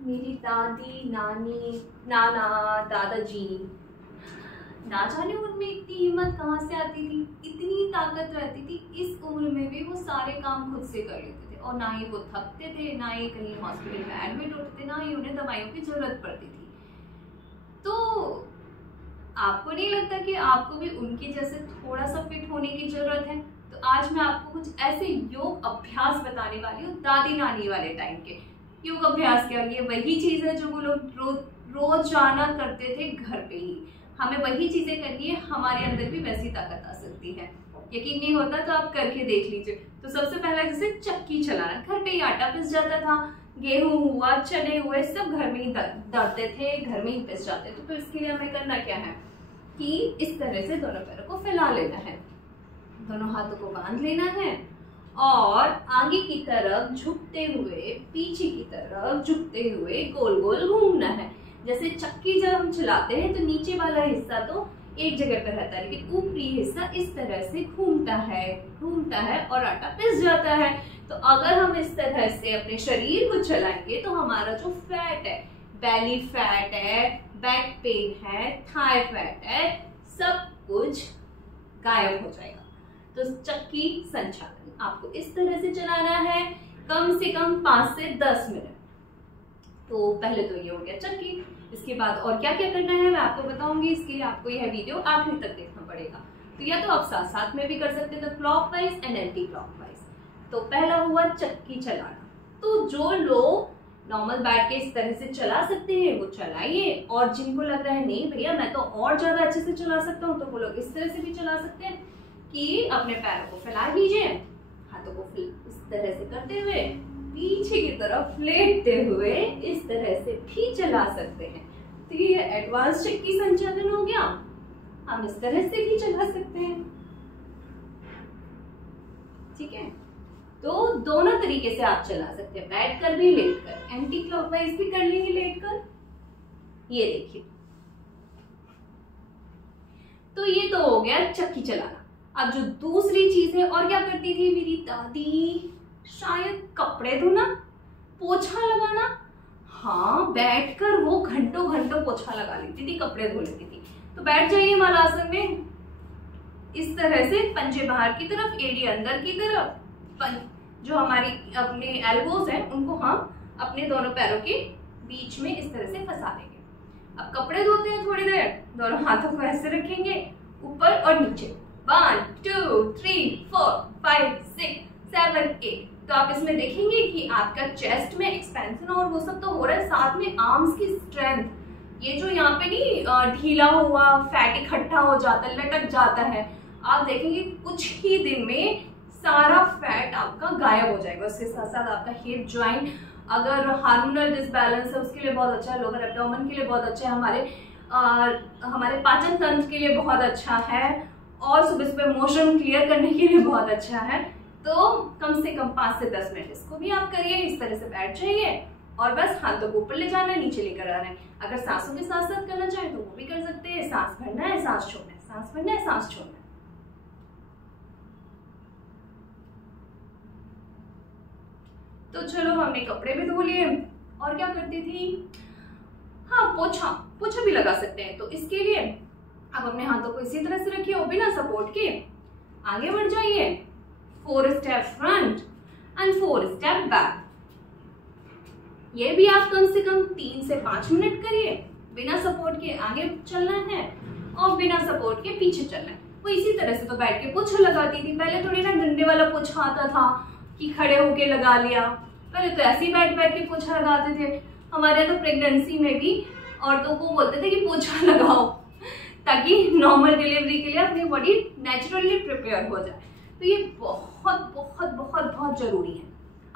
मेरी दादी, नानी, नाना, दादाजी, ना जाने उनमें इतनी हिम्मत कहाँ से आती थी, इतनी ताकत रहती थी। इस उम्र में भी वो सारे काम खुद से कर लेते थे और ना ही वो थकते थे, ना ही कहीं हॉस्पिटल में एडमिट होते थे, ना ही उन्हें दवाइयों की जरूरत पड़ती थी। तो आपको नहीं लगता कि आपको भी उनके जैसे थोड़ा सा फिट होने की जरूरत है? तो आज मैं आपको कुछ ऐसे योग अभ्यास बताने वाली हूँ दादी नानी वाले टाइम के। योग अभ्यास क्या, ये वही चीज है जो वो लोग रोजाना करते थे घर पे ही। हमें वही चीजें करनी है, हमारे अंदर भी वैसी ताकत आ सकती है। यकीन नहीं होता तो आप करके देख लीजिए। तो सबसे पहला जैसे चक्की चलाना, घर पे ही आटा पिस जाता था, गेहूं हुआ, चने हुए, सब घर में ही दरते थे, घर में ही पिस जाते। तो फिर इसके लिए हमें करना क्या है कि इस तरह से दोनों पैरों को फैला लेना है, दोनों हाथों को बांध लेना है और आगे की तरफ झुकते हुए, पीछे की तरफ झुकते हुए गोल गोल घूमना है। जैसे चक्की जब हम चलाते हैं तो नीचे वाला हिस्सा तो एक जगह पर रहता है, लेकिन ऊपरी हिस्सा इस तरह से घूमता है और आटा पिस जाता है। तो अगर हम इस तरह से अपने शरीर को चलाएंगे तो हमारा जो फैट है, बेली फैट है, बैक पेन है, थाई फैट है, सब कुछ गायब हो जाएगा। तो चक्की संचालन आपको इस तरह से चलाना है, कम से कम 5 से 10 मिनट। तो पहले तो ये हो गया चक्की। इसके बाद और क्या क्या करना है मैं आपको बताऊंगी। इसके लिए आपको यह वीडियो आखिरी तक देखना पड़ेगा। तो या तो आप साथ साथ में भी कर सकते हैं, तो क्लॉकवाइज एंड एंटी क्लॉकवाइज। तो पहला हुआ चक्की चलाना। तो जो लोग नॉर्मल बैठ के इस तरह से चला सकते हैं वो चलाइए, और जिनको लग रहा है नहीं भैया मैं तो और ज्यादा अच्छे से चला सकता हूँ, तो वो लोग इस तरह से भी चला सकते हैं कि अपने पैरों को फैला लीजिए, हाथों को इस तरह से करते हुए पीछे की तरफ लेटते हुए इस तरह से भी चला सकते हैं। तो ये एडवांस चक्की संचालन हो गया। हम इस तरह से भी चला सकते हैं, ठीक है। तो दोनों तरीके से आप चला सकते हैं, बैठ कर भी, लेट कर। एंटी क्लॉकवाइज भी कर लेंगे लेट कर। ये देखिए, तो ये तो हो गया चक्की चलाना। अब जो दूसरी चीज है, और क्या करती थी मेरी दादी, शायद कपड़े धोना, पोछा लगाना। हाँ, बैठकर वो घंटों घंटों पोछा लगा लेती थी, कपड़े धो लेती थी। तो बैठ जाइए मलासन में, इस तरह से पंजे बाहर की तरफ, एड़ी अंदर की तरफ, जो हमारी अपने एल्बोज हैं उनको हम अपने दोनों पैरों के बीच में इस तरह से फंसा लेंगे। अब कपड़े धोते हैं थोड़ी देर, दोनों हाथों को ऐसे रखेंगे ऊपर और नीचे। 1 2 3 4 5 6 7 8। तो आप इसमें देखेंगे कि आपका चेस्ट में एक्सपेंशन और वो सब तो हो रहा है, साथ में आर्म्स की स्ट्रेंथ। ये जो यहाँ पे नहीं ढीला हुआ फैट इकट्ठा हो जाता है, लटक जाता है, आप देखेंगे कुछ ही दिन में सारा फैट आपका गायब हो जाएगा। उसके साथ साथ आपका हिप जॉइंट, अगर हार्मोनल डिसबैलेंस है उसके लिए बहुत अच्छा है, लोअर एब्डोमेन के लिए बहुत अच्छा है, हमारे पाचन तंत्र के लिए बहुत अच्छा है, और सुबह सुबह मोशन क्लियर करने के लिए बहुत अच्छा है। तो कम से कम 5 से 10 मिनट इसको भी आप करिए। इस तरह से बैठ जाइए और बस हाथों को ऊपर ले जाना है, नीचे लेकर आना है। अगर सांसों के साथ साथ करना चाहे तो वो भी कर सकते हैं। सांस भरना है, सांस छोड़ना है, सांस भरना है, सांस छोड़ना है। तो चलो, हमने कपड़े भी धो लिए। और क्या करती थी, हाँ, पोछा भी लगा सकते हैं। तो इसके लिए अब अपने हाथों को इसी तरह से रखिए और बिना सपोर्ट के आगे बढ़ जाइए। 4 step front end 4 step back. ये भी आप कम से कम 3 से 5 मिनट करिए। बिना सपोर्ट के आगे चलना है और बिना सपोर्ट के पीछे चलना है। वो इसी तरह से तो बैठ के पोछा लगाती थी। पहले थोड़ी ना डंडे वाला पोछा आता था कि खड़े होके लगा लिया, पहले तो ऐसे ही बैठ के पोछा लगाते थे। हमारे तो प्रेगनेंसी में भी औरतों को बोलते थे कि पोछा लगाओ, ताकि नॉर्मल डिलीवरी के लिए अपनी बॉडी नेचुरली प्रिपेयर हो जाए। तो ये बहुत बहुत बहुत बहुत जरूरी है।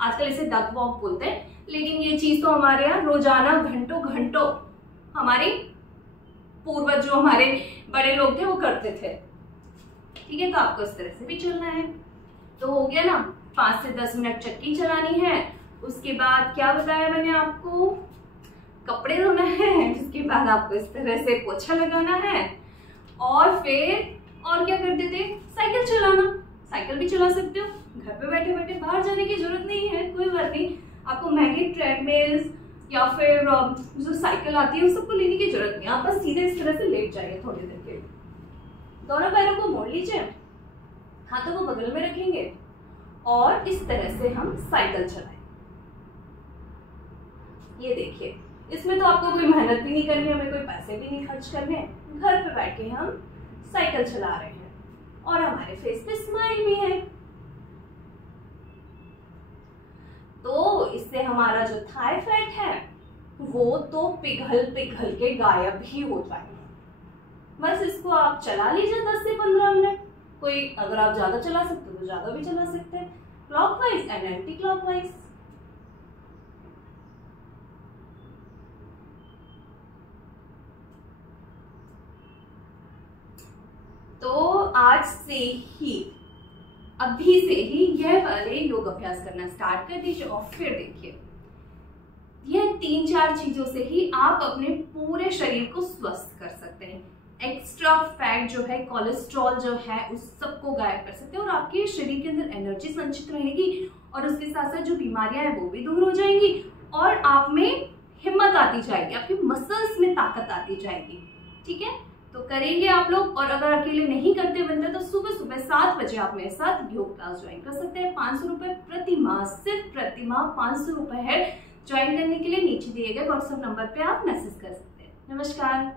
आजकल इसे डक वॉक बोलते हैं, लेकिन ये चीज तो हमारे यहाँ रोजाना घंटों घंटों हमारे पूर्वज, जो हमारे बड़े लोग थे, वो करते थे। ठीक है, तो आपको इस तरह से भी चलना है। तो हो गया ना, 5 से 10 मिनट चक्की चलानी है। उसके बाद क्या बताया मैंने आपको, कपड़े धोना है। उसके बाद आपको इस तरह से पोछा लगाना है। और फिर और क्या करते थे, साइकिल चलाना। साइकिल भी चला सकते हो, घर पे बैठे बैठे, बाहर जाने की जरूरत नहीं है, कोई बात नहीं। आपको महंगी ट्रेडमिल्स या फिर जो साइकिल आती है उस सबको लेने की जरूरत नहीं है। आप बस सीधे इस तरह से लेट जाइए थोड़ी देर के लिए। दोनों पैरों को मोड़ लीजिए, हाथों को बगल में रखेंगे और इस तरह से हम साइकिल चलाएं। ये देखिए, इसमें तो आपको कोई मेहनत भी नहीं करनी, हमें कोई पैसे भी नहीं खर्च करने, घर पे बैठ के हम साइकिल चला रहे हैं और हमारे फेस पे स्माइल भी है। तो इससे हमारा जो थाई फैट है वो तो पिघल पिघल के गायब ही हो जाएगा। बस इसको आप चला लीजिए 10 से 15 मिनट। कोई अगर आप ज्यादा चला सकते हो तो ज्यादा भी चला सकते हैं, क्लॉकवाइज एंड एंटी क्लॉकवाइज। तो आज से ही, अभी से ही यह वाले योग अभ्यास करना स्टार्ट कर दीजिए और फिर देखिए यह 3-4 चीजों से ही आप अपने पूरे शरीर को स्वस्थ कर सकते हैं। एक्स्ट्रा फैट जो है, कोलेस्ट्रॉल जो है, उस सबको गायब कर सकते हैं और आपके शरीर के अंदर एनर्जी संचित रहेगी और उसके साथ साथ जो बीमारियां हैं वो भी दूर हो जाएंगी और आप में हिम्मत आती जाएगी, आपकी मसल्स में ताकत आती जाएगी। ठीक है, तो करेंगे आप लोग। और अगर अकेले नहीं करते बनते तो सुबह सुबह 7 बजे आप मेरे साथ योग क्लास ज्वाइन कर सकते हैं। 500 रुपए प्रति माह, सिर्फ प्रति माह 500 रुपए है। ज्वाइन करने के लिए नीचे दिए गए व्हाट्सएप नंबर पे आप मैसेज कर सकते हैं। नमस्कार।